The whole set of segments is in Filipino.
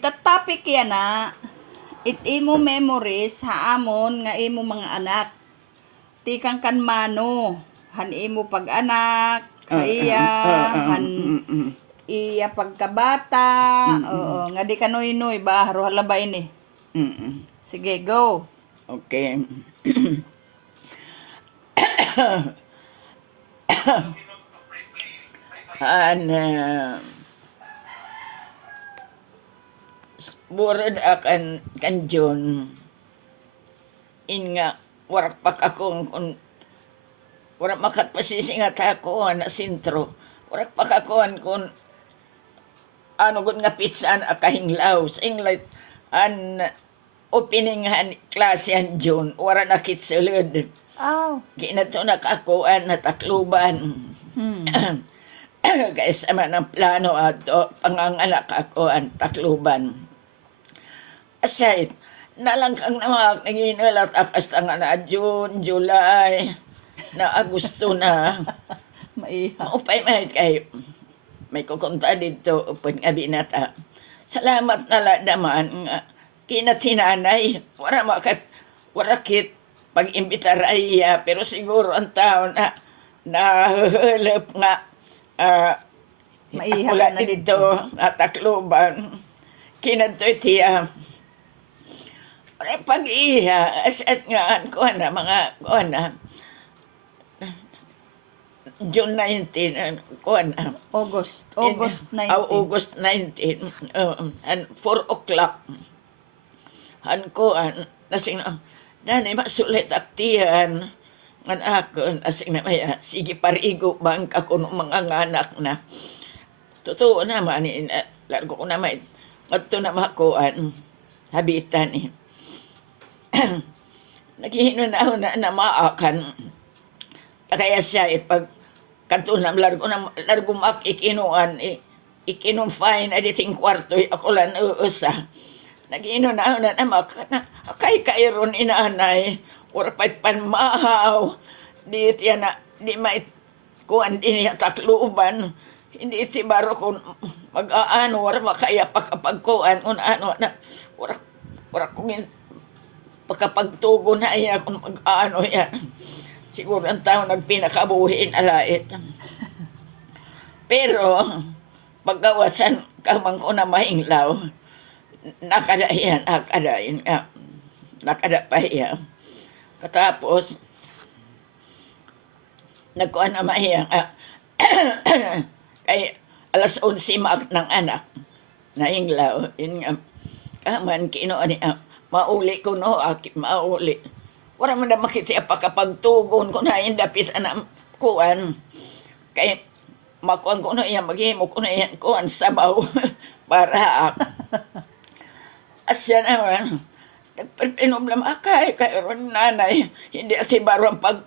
Topic yan na. It imo memories haamon nga imo mga anak. Tikang kan mano. Han imo pag-anak. Kaya han iya pagkabata. Oo, nga di kanoy-noy ba haro halabay ni. Sige, go. Okay. Burod akan kanjon in nga warak pak akong kun warak makat pasisingat ako na sintro warak pak akon kun ano gud nga pizza an akahinglaw sa inglit an opening han klase han June wara na kitsulod Aw. ginato na kakuan na takluban. Guys, ama ng plano ato panganganak ako ang takluban. Aside, nalang kang namak naginulat akas nga na June, July, na Agosto na. Maiha. Maupay mahit kay may kukunta dito upod nga binata. Salamat na la naman nga kinatinanay. Wara kit pag-imbitar ay pero siguro ang tao na nahuhulap nga Maiha ako ka lang na dito at takluban. Kinadto'y tiya. Pag-iha, asat nga ko na mga ko na June 19, ko na. August 19. August 19, and 4 o'clock. Han ko nasing nanay masulit aktihan ngan ako nasing na maya sige parigo bang ako ng mga anak na totoo naman ni largo ko naman ngadto na makuan habitan ni naghihino na maakan kaya siya pag kanto na largo mak ikinuan ikinom fine editing kwarto ako lang usa nagino na kay kairon inaanay or pan mahaw di tiya na di may kuan din niya takluban hindi si baro kung mag-aano or makaya pakapagkuan kung ano na or kung pakapagtugo na iya kung mag-aano yan siguro ang tao nagpinakabuhin alait pero paggawasan kamang ko na mahinglaw nakadayan nakada pa iya katapos nagkuan na mahiyang kay alas 11 maak ng anak nahinglaw yun nga kaman kino ani mauli ko no akit mauli wala man na makita pakapagtugon ko na indapis anam kuan kay makuan ko no iya maghimo ko na yan kuan sabaw para asya naman nagpinom lang kay ron nanay hindi ati baro ang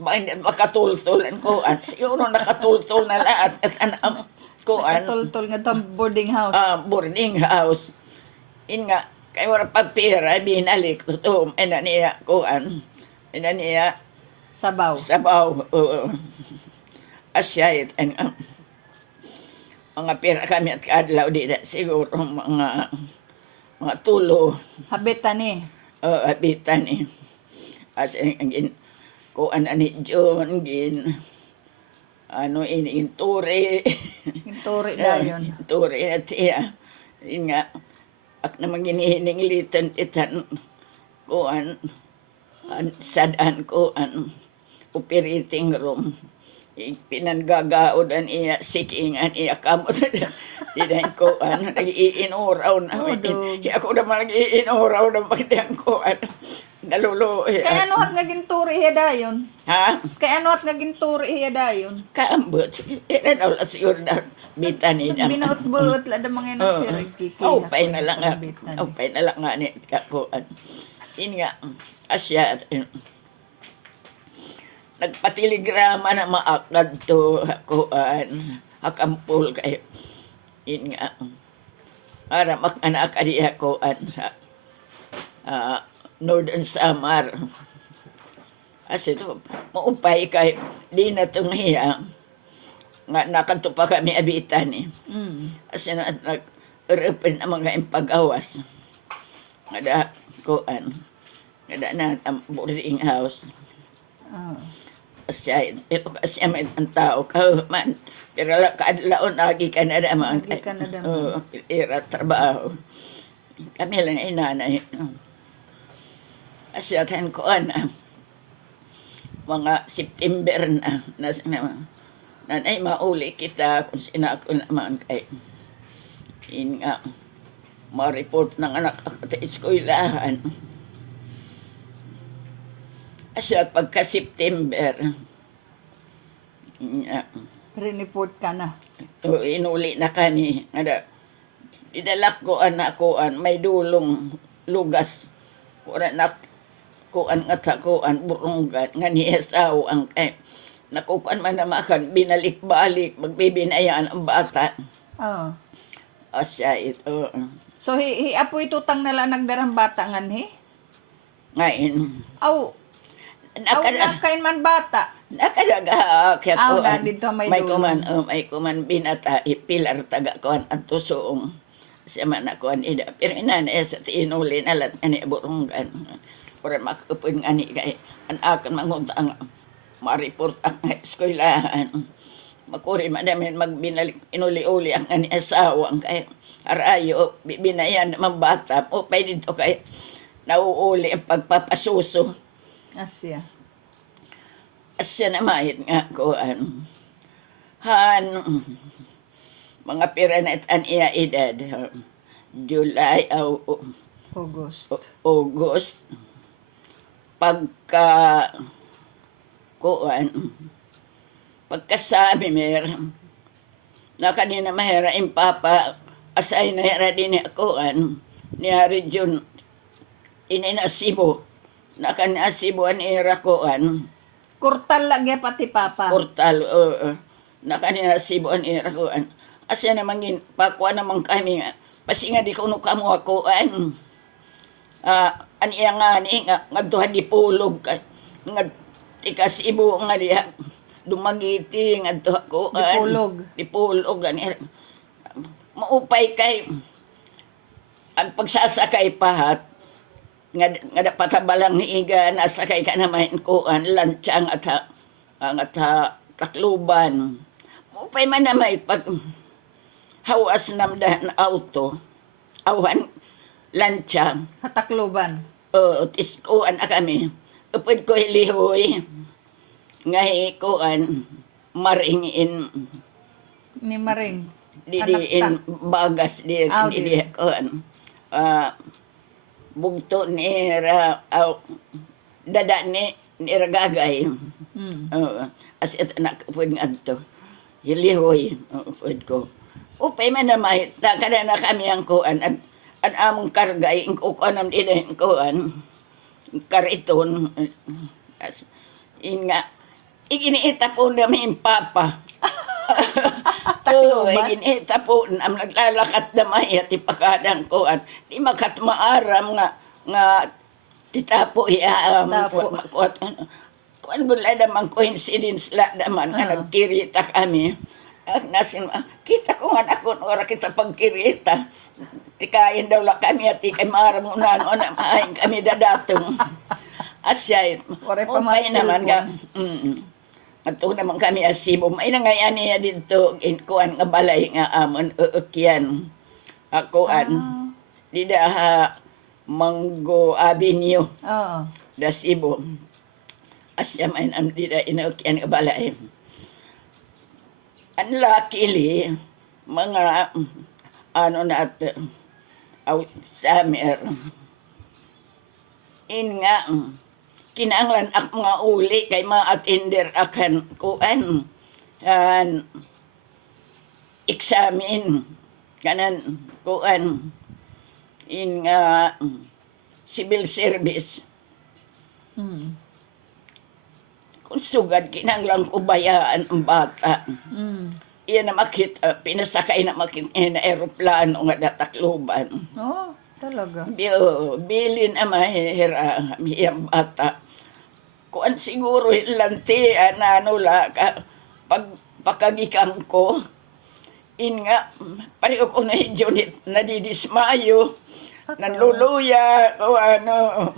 hindi makatultulan ko at siguro nakatultul na lahat at anam kuan Nakatultol nga tong boarding house. Boarding house in nga kay wala pagpira binalik to ina niya kuan ina niya Sabaw. asya it and mga pira kami at kadlaw di na siguro mga tulo Habitan ni. habitan eh as in kuan ani John gin ano in turi Turi dayon. turi at iya in nga ak na maginihining litan itan kuan sadan kuan operating room pinanggagaod an iya sikingan iya kamot dinan kuan nag-iinuraw na ako naman nag-iinuraw na pagdiyan kuan nalulo Kaya ano at nga ginturi hiya dayon? ha Kaya ano at nga ginturi hiya dayon? kaambot ina daw la siguro na bitan niya Binaot-buot la da mga nagkikiki. Upay na lang nga ni kakuan in nga asya nagpatiligrama na maakad to kuan akampul kay in nga para makanak adi kuan sa Northern Samar As ito, maupay kay di na itong hiya. Nga nakanto pa kami abitan eh. As Repin ang mga impagawas. Ngada kuan. Ngada na ang boarding house. Oh. Pero kasi may ang tao ka man. Pero kaadlaon lagi ka na naman. Lagi ka na naman. Oo, ira trabaho. Kami lang ay nanay. Asya tan ko mga September na nanay mauli kita kung sina ako naman kay in nga ma-report ng anak ako sa eskwelahan. Asya pagka September Report ka na. inuli na kami. Idalak ko kuan may dulong lugas. Wala na kuan nga takuan burunggan nga ni Esau ang nakukuan man na makan binalik-balik magbibinayaan ang bata. Oh. Asya ito. So apoy tutang nala nagdarang bata nganhi? Ngayon. Aw, nakain man bata. Nakadagaakit Aw, ko. na dito may kuman, may kuman binata, ipilar taga kuan at tusoong. Siya man nakuan ida. Pero inana sa tinuli na lat ani burunggan. Para makupin nga ni kay ang akan mangutang ma-report ang eskwelahan. Makuri man namin magbinalik inuli-uli ang ani asawa ang kay arayo binayan naman bata o pay dito kay nauuli ang pagpapasuso. Asya. Asya na mahit nga ko mga piranet an iya edad July August pagka pagkasabi na kanina mahera impapa asay na hera din ako niya region inasibo na kanasibo an era Kurtal lagi pati papa. portal na kanina sibuan era asya namangin pakuan namang kami pasinga di kuno kamo ako an iya nga ni nga duha di pulog nga tikas ibo nga diha dumagiti nga duha ko dipulog ani maupay kay ang pagsasakay pahat nga patabalang hiiga nasakay ka naman kuan lanchang at takluban maupay man na may pag hawas namdan auto awan lanchang Hatakloban. tiskuan kami upod ko hilihoy nga kuan maringin Ni Maring. didiin bagas di kuan bugto ni dada ni ragagay. As it anak upod nga adto hilihoy upod ko upay man na mahit kada na kami ang kuan an among kargay ang kuan am din kuan kariton nga iginiita po namin papa. Iginiita po am naglalakat na may at ipakadang kuan di makat maaram nga titapo kuan gulay naman coincidence la naman nga nagkirita kami. Nasin kita ko nga ako ora kita pagkirita. Tikain daw la kami at ikay maaram unan o na maahin kami dadatong. Asya may naman nga ato naman kami asibo may nangayan niya dito kuan nga balay nga amon uukyan akuan di daha Mango Avenue da Cebu. Asya may nam di da inuukyan nga balay. Luckily, mga summer, nga, kinanglan ak mga uli kay mga attender akan kuan, examine, kanan kuan, nga, civil service. Kung sugad kinanglang kubayaan ang bata. Iyan na makita, pinasakay na makita na aeroplano nga datakluban. Oh, talaga? Bilin na mahihira ang bata. Kuan siguro lanti, pagpakagikan ko, In nga, pareho ko na Junit, nadidismayo, nanluluya, o ano,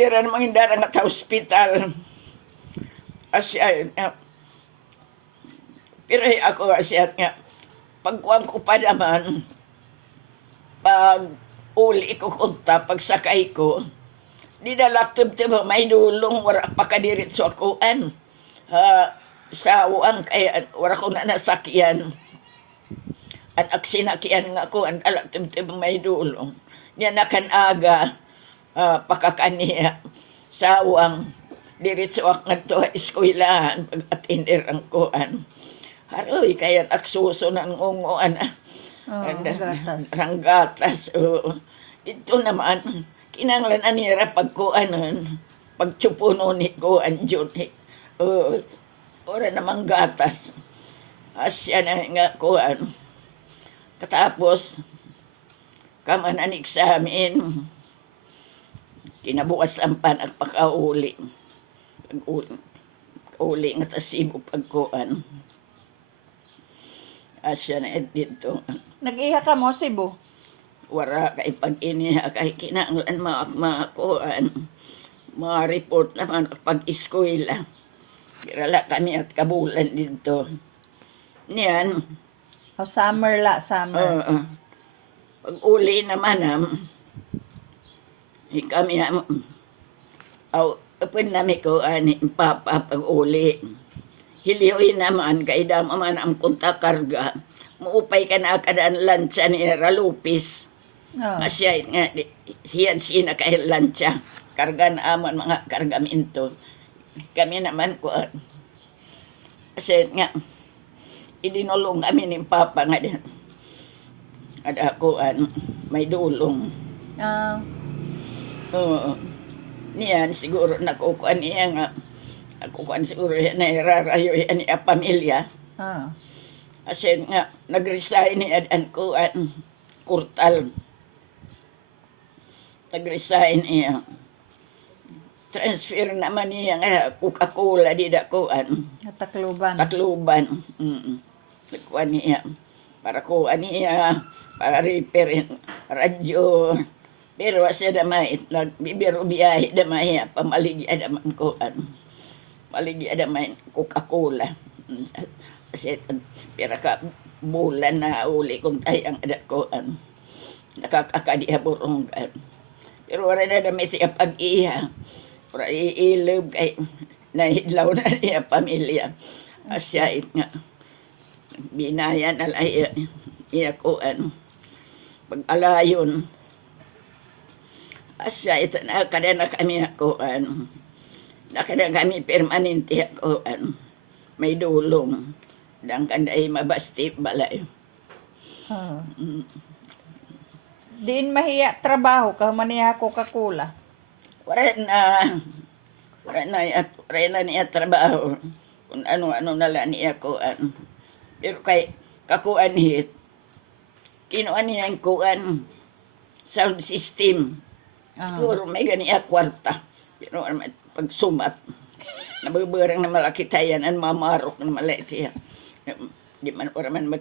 iran mga hindarang at hospital. Asya, pero ako asya nga, pagkuhan ko pa naman, pag uli ko kunta, pag sakay ko, di na laktob may dulong, wala pa kadiritso akoan. Sa uang kaya, wala ko na nasakyan. At aksinakyan nga ko, ang alaktob may dulong. Niya nakanaga, pakakaniya, sa uang, diritso ako nga to, eskwelahan, pag-atender ang kuan. Haroy, kaya aksuso ng unguan. gatas. Ranggatas. Ito naman, kinanglan anira pagkuanan, pagtsupuno ni kuan dyan. Ora namang gatas. Asya na nga kuan. Katapos, kaman ang eksamin. Kinabukas ang pagpakauli. Uli nga tasibo pagkuan. Asya na dito. Nag-iha ka mo, Cebu? Wara kay pag-iniha kay kinanglan mga kuan. Mga report naman pag-eskwela. Kirala kami at kabulan dito. Niyan. Summer summer. Pag uli naman kami upin namin ko ani papa pag uli. Hilihoy naman kay dama man ang punta karga. Muupay ka na kadaan lansya ni Ralupis. Asya nga hiyan sina kay lansya. Karga na amon mga kargamento. Kami naman ko asya nga idinulong kami ni papa nga din. Ada ko may dulong. Niyan siguro nakukuan niya nga. Nakukuan siguro na irarayo yan niya pamilya. Kasi nga nag-resign niya ang kuan kurtal. Nag-resign niya. Transfer naman niya nga Coca-Cola di da kuan. Takluban. Kuan niya. Para kuan niya. Para repair radyo. Pero siya damay, nagbibiro biyahe damay, pamaligya daman kuan. Paligya damay Coca-Cola. Kasi pira ka bulan na uli kung tayang adat kuan. Nakakakadiha burunggan. Pero wala na dami siya pag-iha. Para iilog kay nahidlaw na niya pamilya. Asya nga. Binayan alay iya kuan. Pag-alayon. Asya ito na kada na kami kuan. Nakada kami permanente kuan. May dulong. Dan kanday mabasti balay. Diin mahiya trabaho ka maniya Coca-Cola. Wala na niya trabaho. Kung ano-ano na lang niya kuan. Pero kay kakuan hit, kinuan niya ang kuan, sound system. Siguro may ganiya kwarta. Pero pag sumat, nabuburang na malaki tayan, ang mamarok na maliit siya. Di man oraman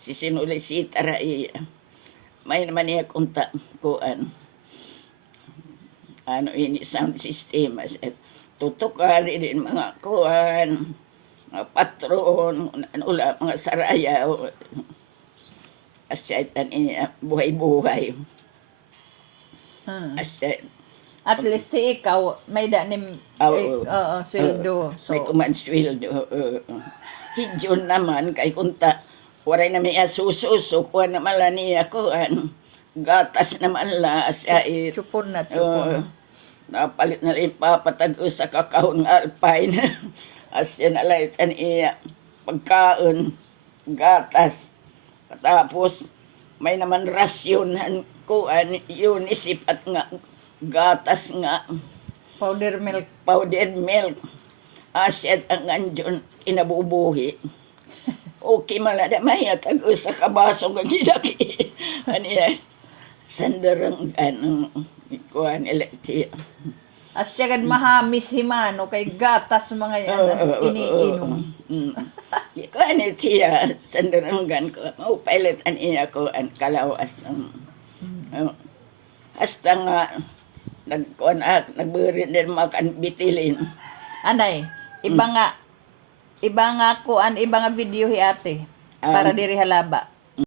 sisinulisit aray. May naman niya kunta kuan. Ano ini sound system tutukar din mga kuan, mga patron, mga saraya, asyaitan niya buhay-buhay. At least ikaw may danim sweldo. May kumansweldo. Hidyon naman kay kunta waray na may asususo kuha naman la niya kuhan. Gatas naman la asyait. Chupon na chupon. Napalit na rin papatag sa kakahon nga alpine. Asya na laitan iya pagkaon, gatas. Tapos may naman rasyon kuan unisip at nga gatas nga. Powder milk. Powdered milk. Asyad ang andyon inabubuhi. Okay malada mayatag sa kabaso nga gidaki. Aniyas sandarang kuan elekti. Asya gad mahamis himano kay gatas mga yan iniinom. Ko ani siya sandaranggan ko. Pilot an iya ko an kalawas. Hasta nga nagburin din makan bitilin. Anay, iba nga kuan, iba nga video hi ate para diri halaba.